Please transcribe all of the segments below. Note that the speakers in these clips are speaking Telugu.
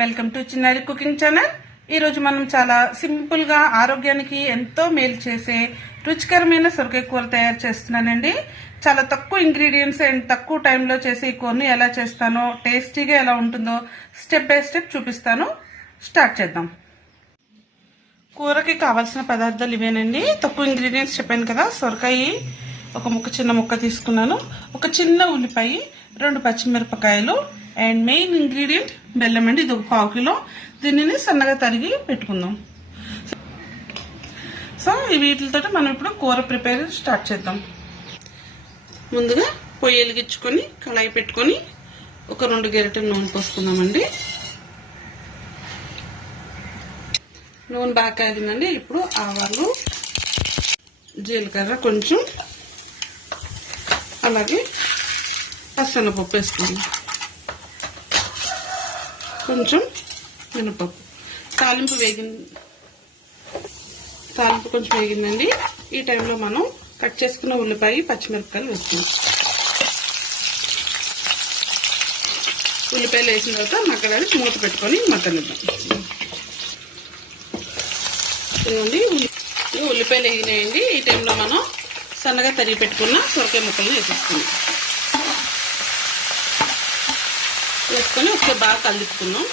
వెల్కమ్ టు చిన్నారి కుకింగ్ ఛానల్. ఈ రోజు మనం చాలా సింపుల్ గా ఆరోగ్యానికి ఎంతో మేలు చేసే రుచికరమైన సొరకాయ కూర తయారు చేస్తున్నానండి. చాలా తక్కువ ఇంగ్రీడియంట్స్ అండ్ తక్కువ టైంలో చేసే ఈ కూరని ఎలా చేస్తానో, టేస్టీగా ఎలా ఉంటుందో స్టెప్ బై స్టెప్ చూపిస్తాను. స్టార్ట్ చేద్దాం. కూరకి కావాల్సిన పదార్థాలు ఇవేనండి. తక్కువ ఇంగ్రీడియంట్స్ చెప్పాను కదా. సొరకాయ ఒక చిన్న ముక్క తీసుకున్నాను, ఒక చిన్న ఉల్లిపాయ, 2 పచ్చిమిరపకాయలు అండ్ మెయిన్ ఇంగ్రీడియంట్ బెల్లం అండి. ఇది ఒక 1/2 కిలో. దీనిని సన్నగా తరిగి పెట్టుకుందాం. సో వీటితో మనం ఇప్పుడు కూర ప్రిపేర్ స్టార్ట్ చేద్దాం. ముందుగా పొయ్యి వెలిగించుకొని కళాయి పెట్టుకొని ఒక 2 గరిటెల నూనె పోసుకుందామండి. నూనె బాగా కాగిందండి. ఇప్పుడు ఆవాలు, జీలకర్ర కొంచెం, అలాగే పచ్చనపప్పు వేసుకుందాం, కొంచెం మినపప్పు. తాలింపు కొంచెం వేగిందండి. ఈ టైంలో మనం కట్ చేసుకున్న ఉల్లిపాయ, పచ్చిమిరపకాయలు వేసుకుందాం. ఉల్లిపాయలు వేసిన తర్వాత మగ్గడానికి మూత పెట్టుకొని మగ్గనిద్దాం. ఇదిగోండి ఉల్లిపాయలు వేగినాయండి. ఈ టైంలో మనం సన్నగా తరిగి పెట్టుకున్న సొరకాయ ముక్కలను వేసేసుకుందాం. వేసుకొని ఒకసారి బాగా కలుపుకుందాం.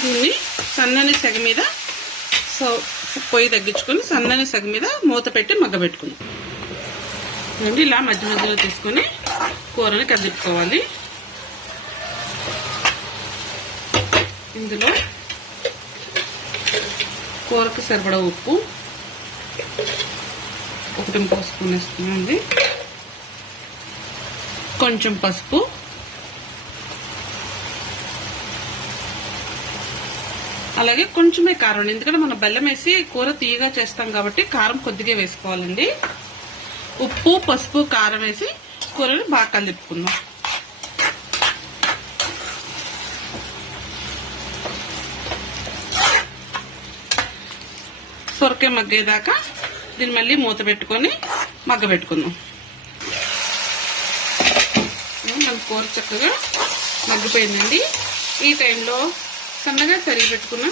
దీన్ని సన్నని సెగ మీద పొయ్యి తగ్గించుకొని సన్నని సెగ మీద మూత పెట్టి మగ్గబెట్టుకుందాం. ఇలా మధ్య మధ్యలో తీసుకొని కూరని కదిలిపుకోవాలి. ఇందులో కూరకు సరిపడా ఉప్పు 1 స్పూన్ వేస్తున్నామండి, కొంచెం పసుపు, అలాగే కొంచెమే కారం. ఎందుకంటే మనం బెల్లం వేసి కూర తీయగా చేస్తాం కాబట్టి కారం కొద్దిగా వేసుకోవాలండి. ఉప్పు, పసుపు, కారం వేసి కూరని బాగా కలుపుకుందాం. సొరకాయ మగ్గేదాకా దీన్ని మళ్ళీ మూత పెట్టుకొని మగ్గబెట్టుకుందాం. మన కూర చక్కగా మగ్గిపోయిందండి. ఈ టైంలో సన్నగా తరిగి పెట్టుకున్న,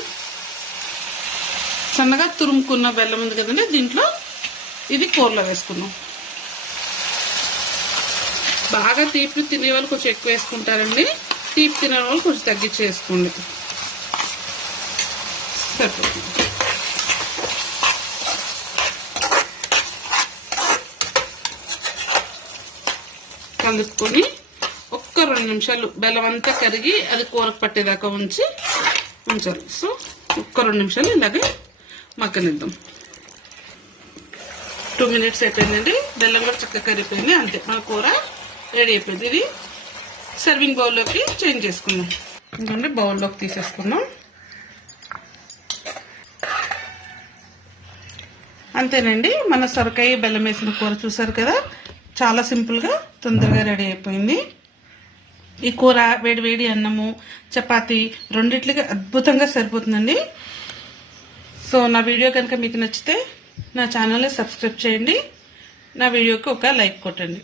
సన్నగా తురుముకున్న బెల్లం ఉంది కదండి, దీంట్లో ఇది కూరలో వేసుకుందాం. బాగా తీపి తినే వాళ్ళు కొంచెం ఎక్కువ వేసుకుంటారండి. తీపి తినే వాళ్ళు కొంచెం తగ్గించి వేసుకోండి, సరిపోతుంది. కలుపుకొని ఒక్క 2 నిమిషాలు బెల్లం అంతా కరిగి అది కూరకు పట్టేదాకా ఉంచాలి. సో ఒక్క 2 నిమిషాలు ఇలాగే మగ్గనిద్దాం. 2 మినిట్స్ అయిపోయిందండి. బెల్లం కూడా చక్కగా కరిగిపోయింది. అంతే, మన కూర రెడీ అయిపోయింది. ఇది సర్వింగ్ బౌల్లోకి చేంజ్ చేసుకుందాం. ఎందుకంటే బౌల్లోకి తీసేసుకుందాం. అంతేనండి, మన సొరకాయ బెల్లం వేసిన కూర చూసారు కదా. చాలా సింపుల్గా తొందరగా రెడీ అయిపోయింది. ఈ కూర వేడి వేడి అన్నము, చపాతి రెండిట్లకి అద్భుతంగా సరిపోతుందండి. సో నా వీడియో కనుక మీకు నచ్చితే నా ఛానల్ని సబ్స్క్రైబ్ చేయండి. నా వీడియోకి ఒక లైక్ కొట్టండి.